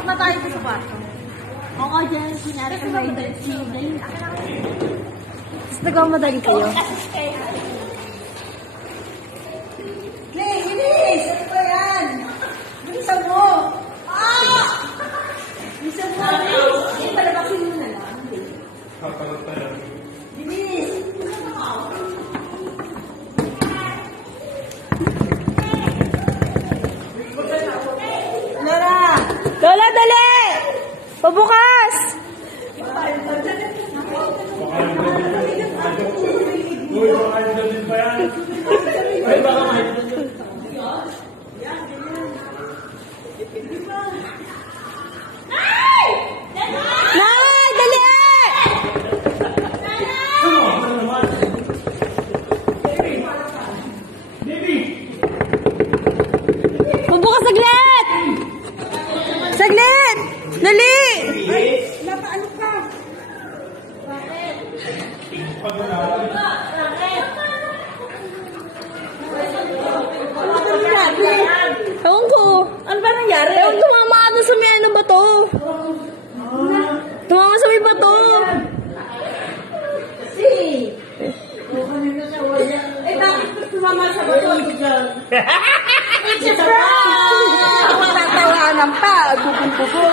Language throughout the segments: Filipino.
Pasok na tayo sa kwarto. Oo, dyan. Kunyari ka na yung tapos nagmamadali kayo. Hey, bilis! Ano ba yan? Bilisan mo! Bilisan mo! Bilis! Palabakin mo na lang. Kapalat tayo. Bilis! Lola! Lola, dali! Pabukas! Uy, baka kayo din pa yan. Ay, baka kayo din. Nay! Dali! Pabukas saglit! Saglit! Dali! Napaano ka? Ewan ko. Ano ba nangyari? Ewan tumama ka dun sa may ano ba to? Tumama sa may bato. Eh, bakit tumama sa bato? It's a prank! Matatawanan pa. Bubo-bubo.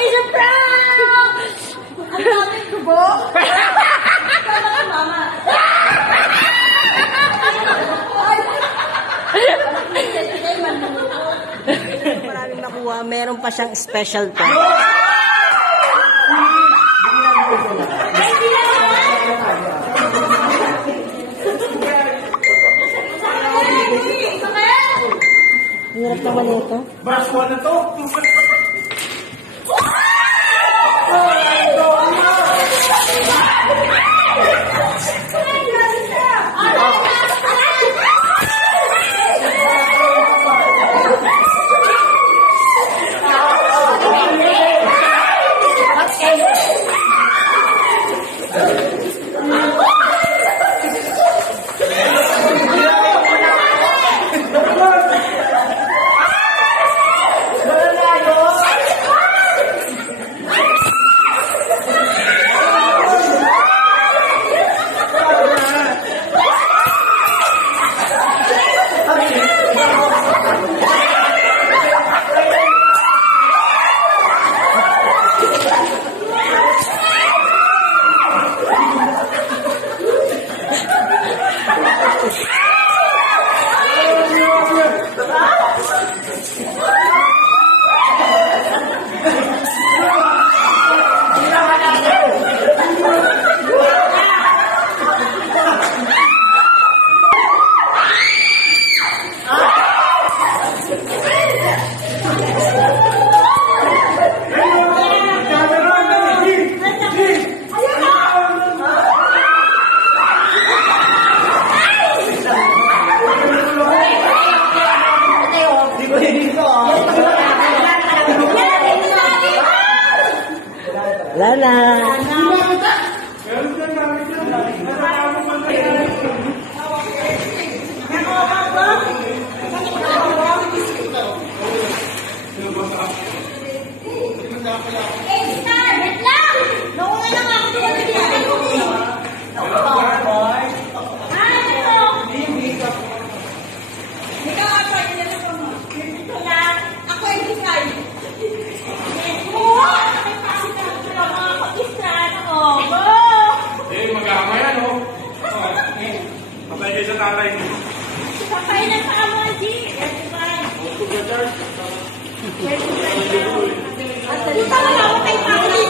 It's a prank! Ang daming bubo. Tama ka, mama. Maraming nakuha. Meron pa siyang special to. Hirap naman ito. Basko na to. Wala na. Patay kayo sa tatay. Patay na sa emoji. Dito na lang ako kay Pangli.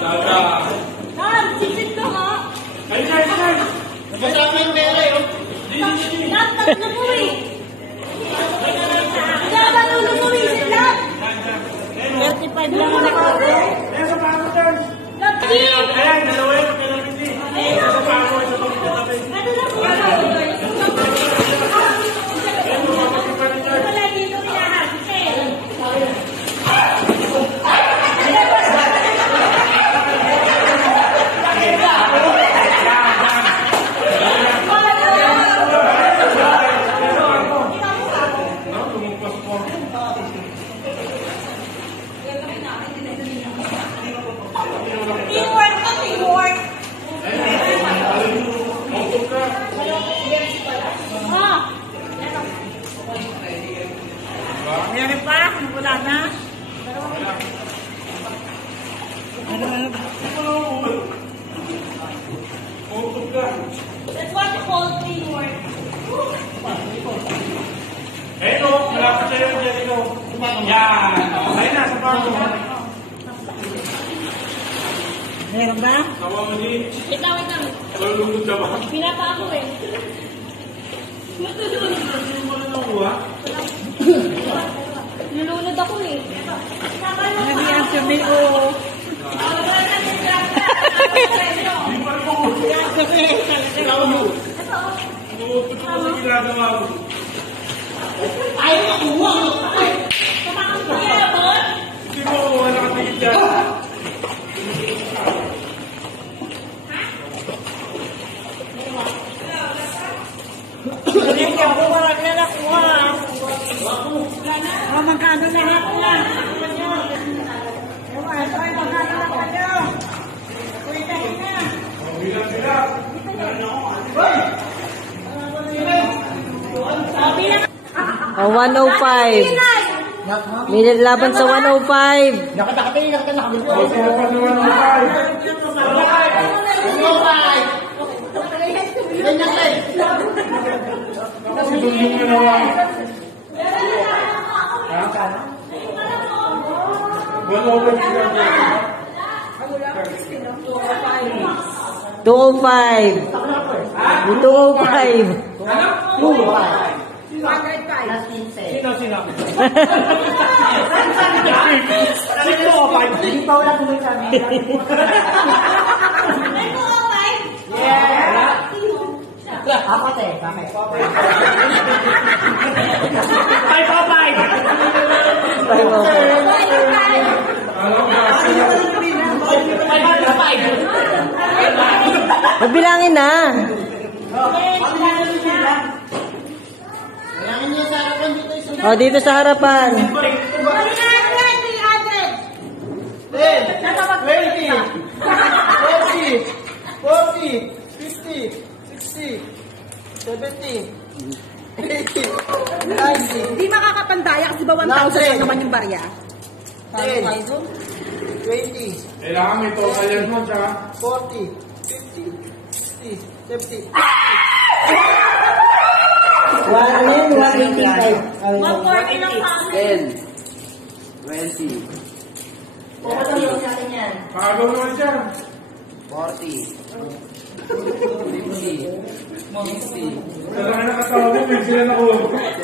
Tata. Nan, sisit ko ha. Ay, nabasama yung pera yun. Tatlo mo eh. Kaya nalulog mo eh. Silat. 35 lang na ako. Ayan sa pako dyan. Lapsi. Ayan, dalawa yun. Pinapiti. Ayan sa pako. Sa pako. Ano na po? Wala dito pinahagis eh. Meron ba? Tawa mo din. Wait lang. Malulungkot ka ba? Pinapa ako eh. Hindi mo na nakuha? Nalunod ako eh. Nag-iang sabi ko. Hindi pa rin ako. Tawa mo. Tumutut ko sa ginagawa mo. Ayaw nakuha. Hindi mo ako wala nakatingin dyan. Hindi ako wala na nakuha. Magkano lahat na? Ewan, magkano na kayo? Kuwitahin na. Bilang sila. Oh, 105. May laban sa 105. Nakatatingin ka na kami. Opo, opo naman ang five. Kasi doon yung ginawa. Ha? Wala ko yung ginagawa. 205. 205. Sino, sino? Hindi pa wala tuloy kami. Ako te, bakit? 505. Magbilangin na. Oh, dito sa harapan. 20, 40, 50, 60, 70, 80, 90. Hindi makakapandaya kasi ba 1,000 lang naman yung barya? 10, 20, Kailangan may total yan mo, tsaka 40, 50, 60, 70. 185. 140 lang pa. 10, 20, pagaw naman siya. 40, 50, 60, Wala ka nakatawa mo, may sila na ulo.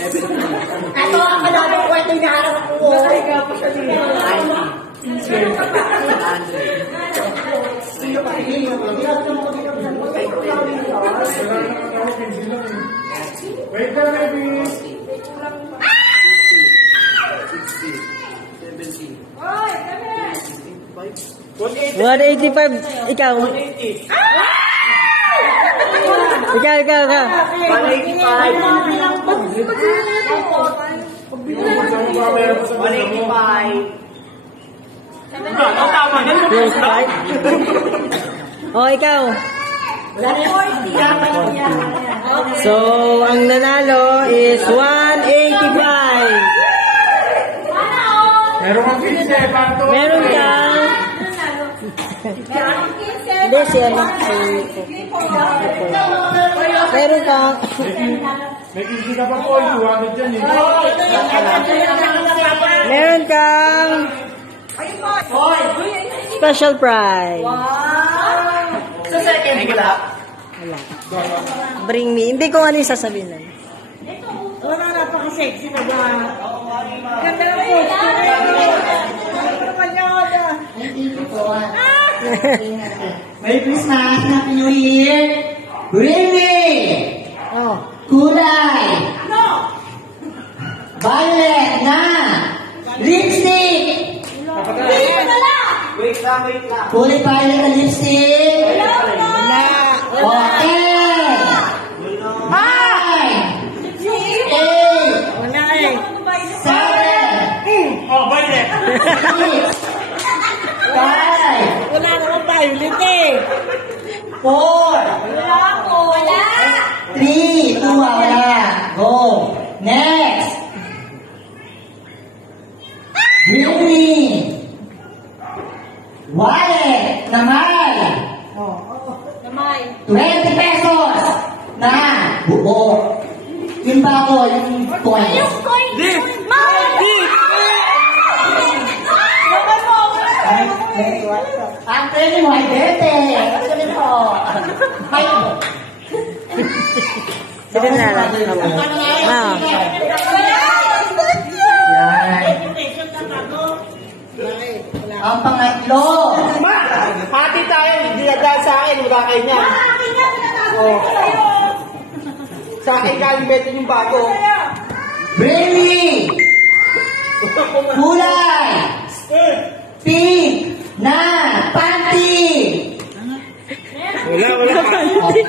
70, Ito ang kalabang kwento yung naharap ko. 90, 100, Wait lang, baby. 185. Ikaw. Ikaw. 185. Oh, ikaw. So, ang nanalo is 185. Meron kang 15, Pato. Meron kang... Hindi, si ano. Meron kang... May 15 ka pa po, 200 dyan eh. Meron kang... Special prize. Sa second block. Bring me. Hindi ko ano yung sasabihin nun. Wala na pa kasi. Sino ba? Ganda na po. Merry Christmas, Happy New Year. Bring me. Oh. Kulay. Violet na. Lipstick. Wait lang. Kulay violet na lipstick. Wala. Okay. Wala eh. 7. Oh, Violet. 5. Wala naman tayo ulit eh. 4. Wala. 3. 2. Wala. Go. Next. Green. Wallet. Naman. Namay. 20 pesos. Na. Buo. Yung bago, yung coin. Coin. Ang training mo, ay din? Sige na lang. Ah. Yan. Ang pangatlo. Ma! Hati tayo. Hindi na sa akin. Wala kayo niyan. Oh. Sa akin galing beto yung bago. Brainy. Kulay. Pink. Na. Panty. Wala. Walang panty.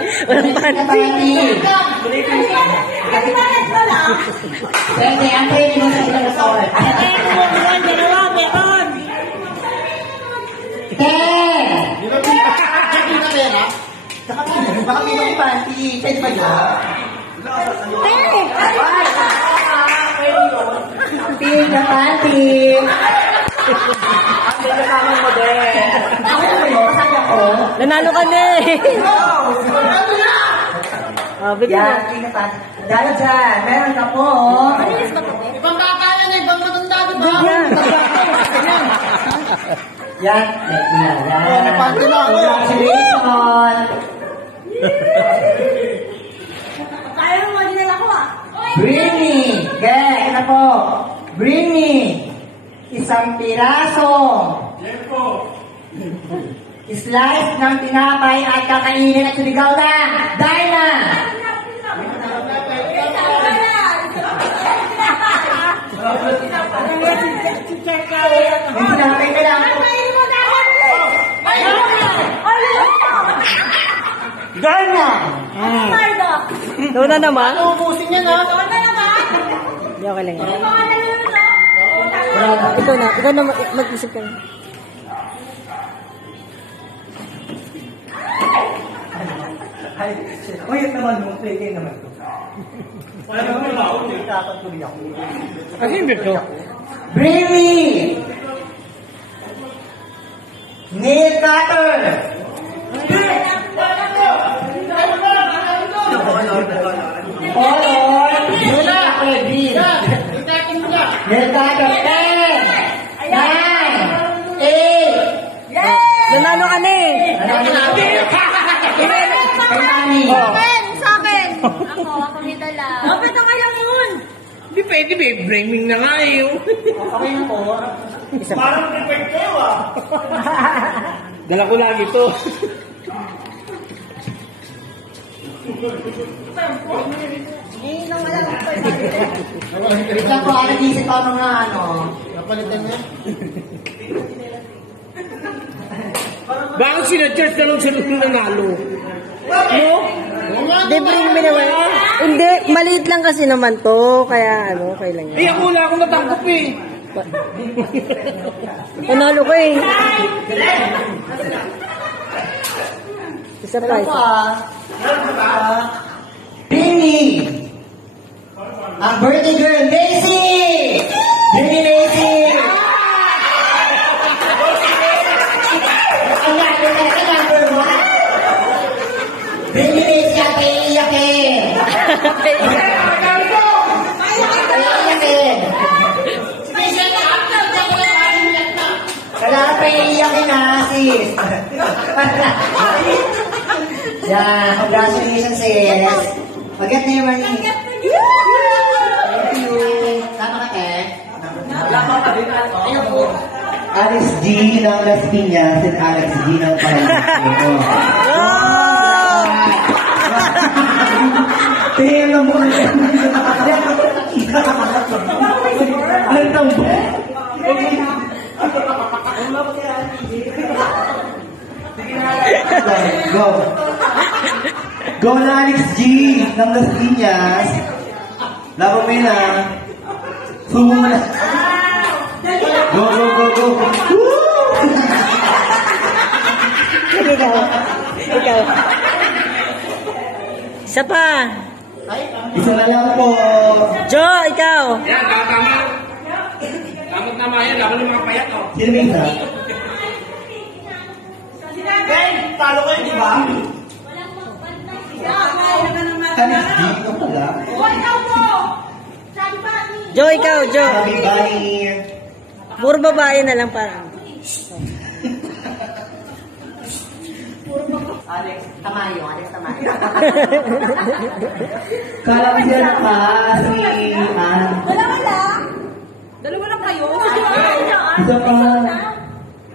Pwede, ang pwede mo sa silang resort. 10! Baka may yung panty. Pwede ba yun? Pink na panty. Ang nagkakamang model. Ako yun, kasali ako. Nanalo ka na eh. Ah, bigyan Yan, mo. pink na panty. Dahil dyan, meron ka po. Ibang kakaya na, ibang matanda, diba? Bigyan. Yan, yan. Panty na ako. Congratulations. Kaya mo, dinala ko ah. Bring me. Okay, ito po. Bring me. Isang piraso. Slice ng tinapay at kakainin at suligaw na. Dahil na. Yung tinapay na lang. Dahil na. Ikaw na naman. Ubusin niya na. Hindi, okay lang yan. Ikaw na. Ikaw na mag-isip ka na. Uy, ito naman mo. Play game naman ito. Wala naman laon eh. Tatatuloy ako. Kasi hindi to. Bring me. Nail cutter. Color. Wala. Green. Nail cutter. 10. 9. 8. Nanalo ka na eh. Sa akin. Ako may dala. Dapat ang lang yun. Hindi pwede, babe. Blaming na nga eh. Okay na po. Parang prepared kayo ah. Dala ko lagi to. Ito po, nag-isip pa mga ano. Napalitan niya. Bakit sinadjust na lang sila nung nanalo? No? Hindi, bring me naman. Hindi, maliit lang kasi naman to. Kaya ano, okay lang Eh, yan. ako wala akong natangkap eh. Panalo ko eh. Isa pa, Ito po isa. Bring me. Ang birthday girl, Macy! Bring me, Macy! Ang number mo? Bring me, Macy, at paiiyakin. Paiiyakin. Kailangan paiiyakin na, sis. Yan, congratulations, sis. Mag-get na yung money. Thank you. Tama ka, eh? Ayun po. Alex G ng Las Piñas and Alex G ng Palanque. Tingnan mo. Ano ito? Go. Go na Alex G ng Las Piñas. Laban mo yun ah. Sumo mo na. Go, go, go, go. Woo! Ikaw. Ikaw. Isa pa. Isa na lang po. Jo, ikaw. Yan, tama. Tamot na yan. Laban yung mga payat oh. Sino may isa? Ben, talo kayo, di ba? Alex G ito pala. Jo, ikaw, Jo. Sabi bali. Puro babae na lang parang. Alex Tamayo. Kala ko siya naka si Ann. Dalawa lang. Dalawa lang kayo. Isa pa.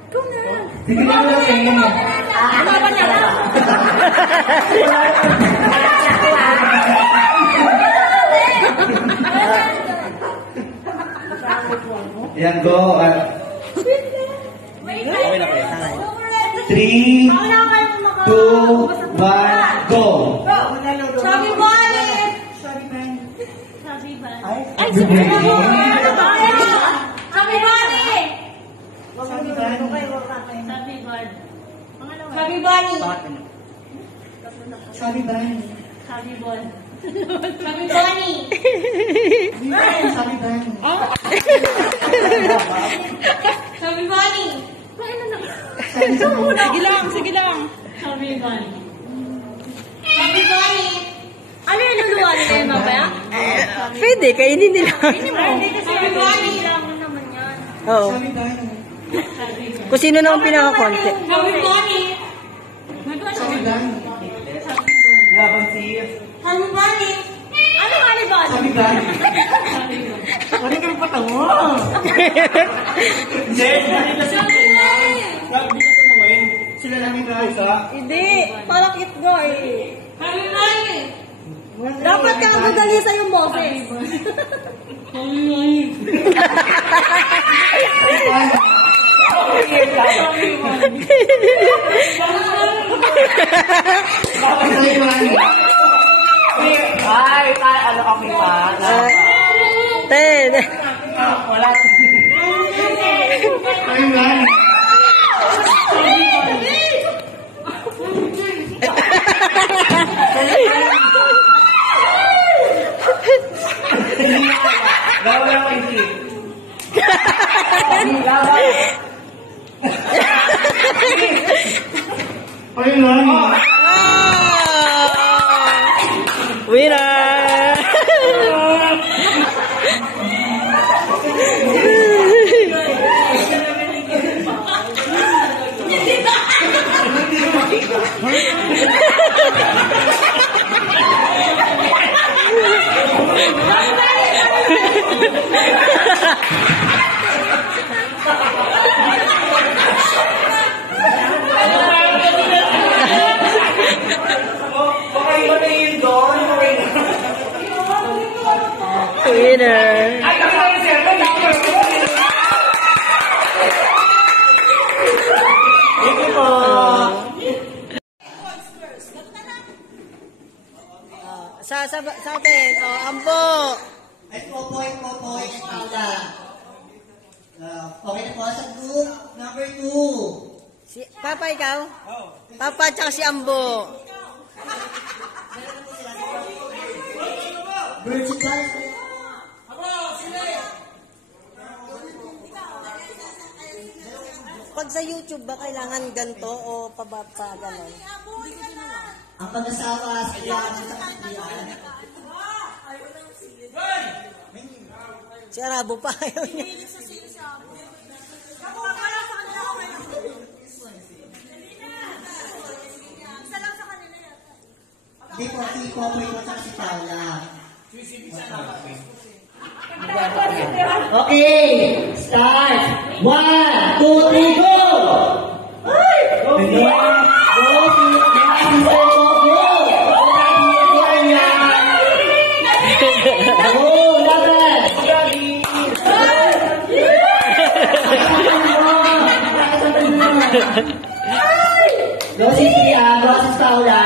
Ikaw na. Sige na lang eh. Laban niya lang. Yan, go. Wait, Okay na kayo. 3, 2, 1, go! Sabi mo, Alex. Sabi ba? Ay, Sabi mo, Sabi ba? Pangalawa. Sabi Bonnie. Sabi ba? Sabi Bon. Sabi Bonnie. Sabi ba? Sabi Bonnie. Sige lang. Sabi Bon. Sabi Bonnie. Ano yung luluwa nila yung mamaya? Pwede, kainin nila. Hindi kasi sabi Bonnie. Lang naman yan. Oo. Kung sino naman pinaka-konti. Sabi Bonnie. Laban si... Sabi Bonnie. Ano nga ni Bon? Sabi ba? Ano ka patango? Hindi, hindi na sila. Grabe na tanungin. Sila lang yung isa. Hindi. Parang it go eh. Sabi Bonnie. Dapat ka namadali sa yung boses. Ay, ano kami pa? 10. Wala. Gawin lang ang isip. Winner! Winner! Sa atin, ambo! Ito po, Paula. Okay na po sa group number 2. Si Papa, ikaw? Papa, tsaka si Ambo. Vertical. Pag sa YouTube ba, kailangan ganito o pa ganon? Ang pag-asawa sa kailangan sa kailangan. Si Arabo pa ayaw niya. Hindi po, si Popoy ko sa si Paula. Okay, start. 1, 2, 3, go! Go, Go, si Sia, go, si Paula.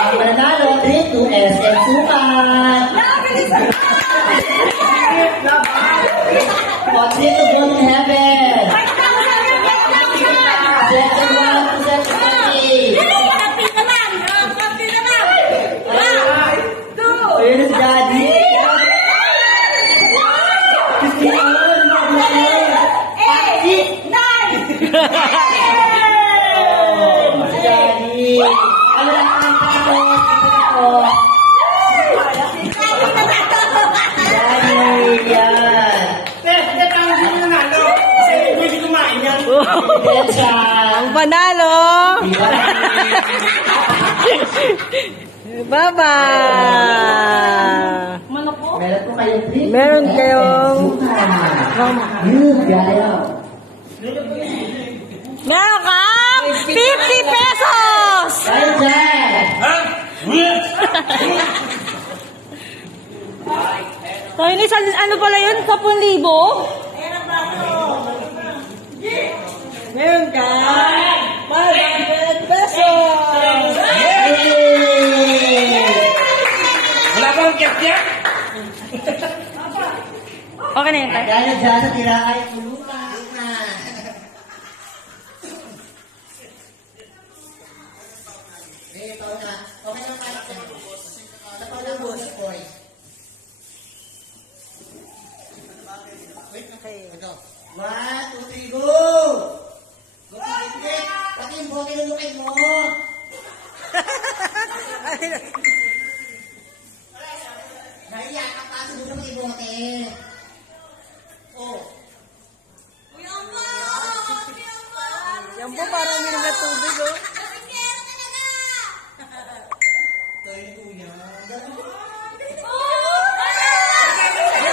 Ang mananalo, 3 to SM Sukat. What's it to go to heaven? Second one to second place. Ayun si Daddy. Daddy. Ano lang ang tapos? Daddy, yan. Ang panalo! Baba! Meron po kayong drink. Meron kayong... Yun, gaya. Meron ka 50 pesos! Kayo dyan. So, yun ano pala yun? 10,000? Meron ka 500 pesos! Wala bang kyak-kyak? Okay na yun, tayo. Dahil dyan sa tirahay, tulungan na. Ito na. Okay na tayo. Sa pag-ubos, boy. Wait, okay. Ito. 1, 2, 3, go! Go, tikit. Pati yung bote lulukin mo. Nahiya ka pa. Susunod mo ibote. Oh. Yan po, parang uminom na tubig, oh.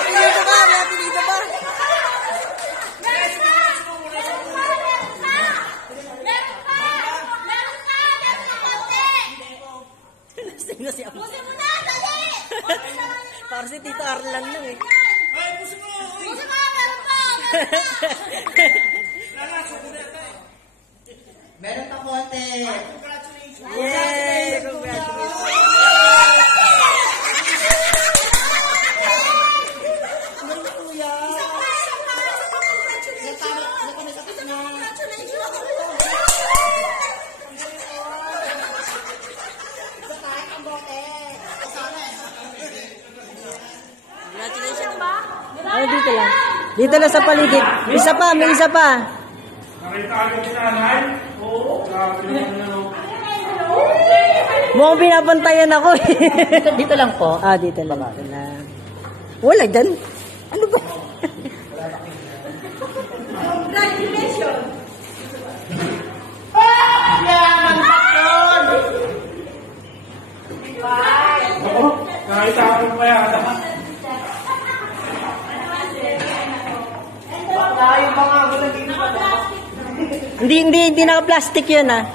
Dito ba? Dito ba? Lasing na siya. Parang si Tito Arlan lang eh. Meron pa konti. Yay! Congratulations! Congratulations ba? Ano dito lang? Dito lang sa paligid. Isa pa, may isa pa. Nakita agad si nanay? Oo. Grabe naman ano. Mukhang binabantayan ako eh. Dito lang po. Ah, dito lang. Wala dyan. Ano ba? Oo. Nakita ako pa yata. Hindi naka-plastic yun ah.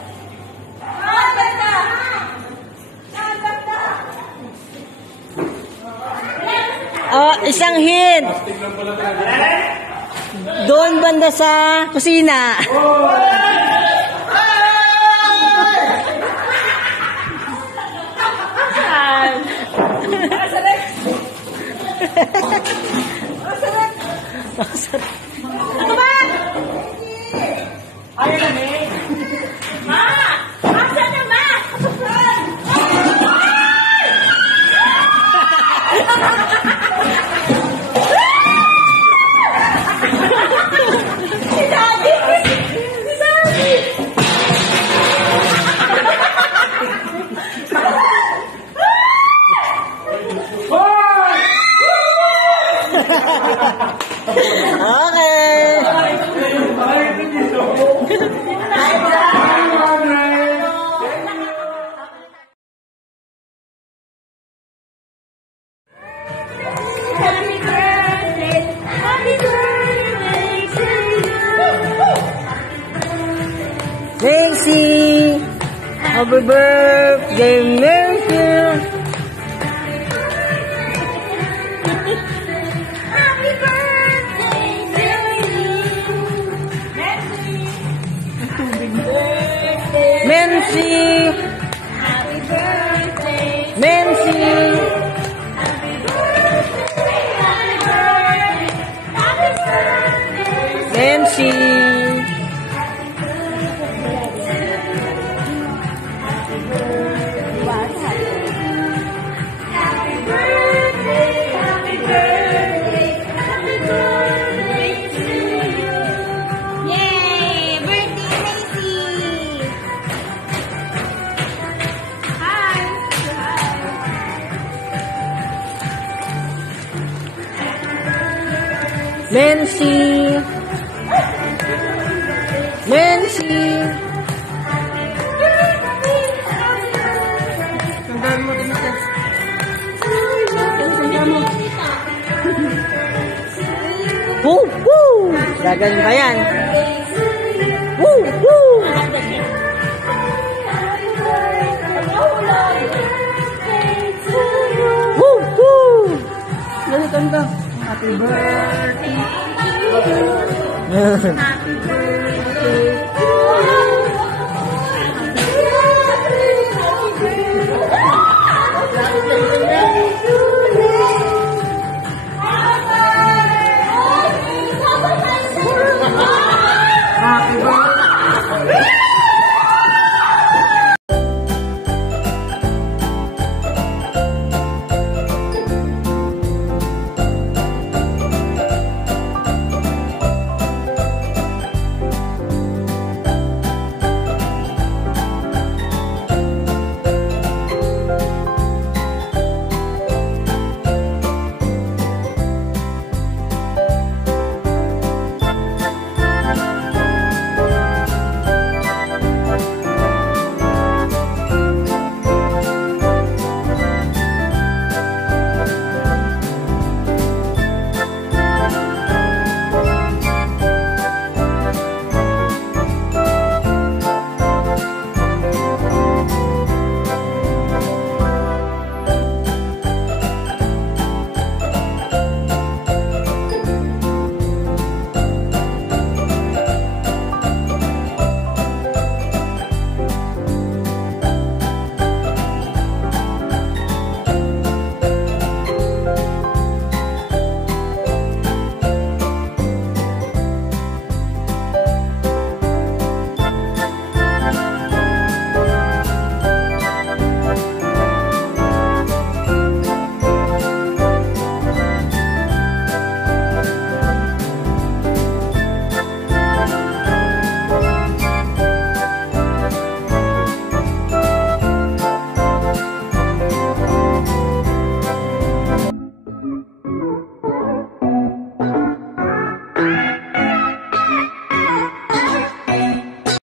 Oh, isang hint. Doon banda sa kusina. Macy, happy birthday, Macy. Happy birthday, Macy. Happy birthday. Macy. Happy birthday. Macy. Yay! Birthday, Macy! Hi! Macy. Nancy! Tandaan mo din siya. Woo! Woo! Gagan ba yan? Woo! Woo! Woo! Woo! Dali, kanta. Happy birthday. Yeah. Happy birthday.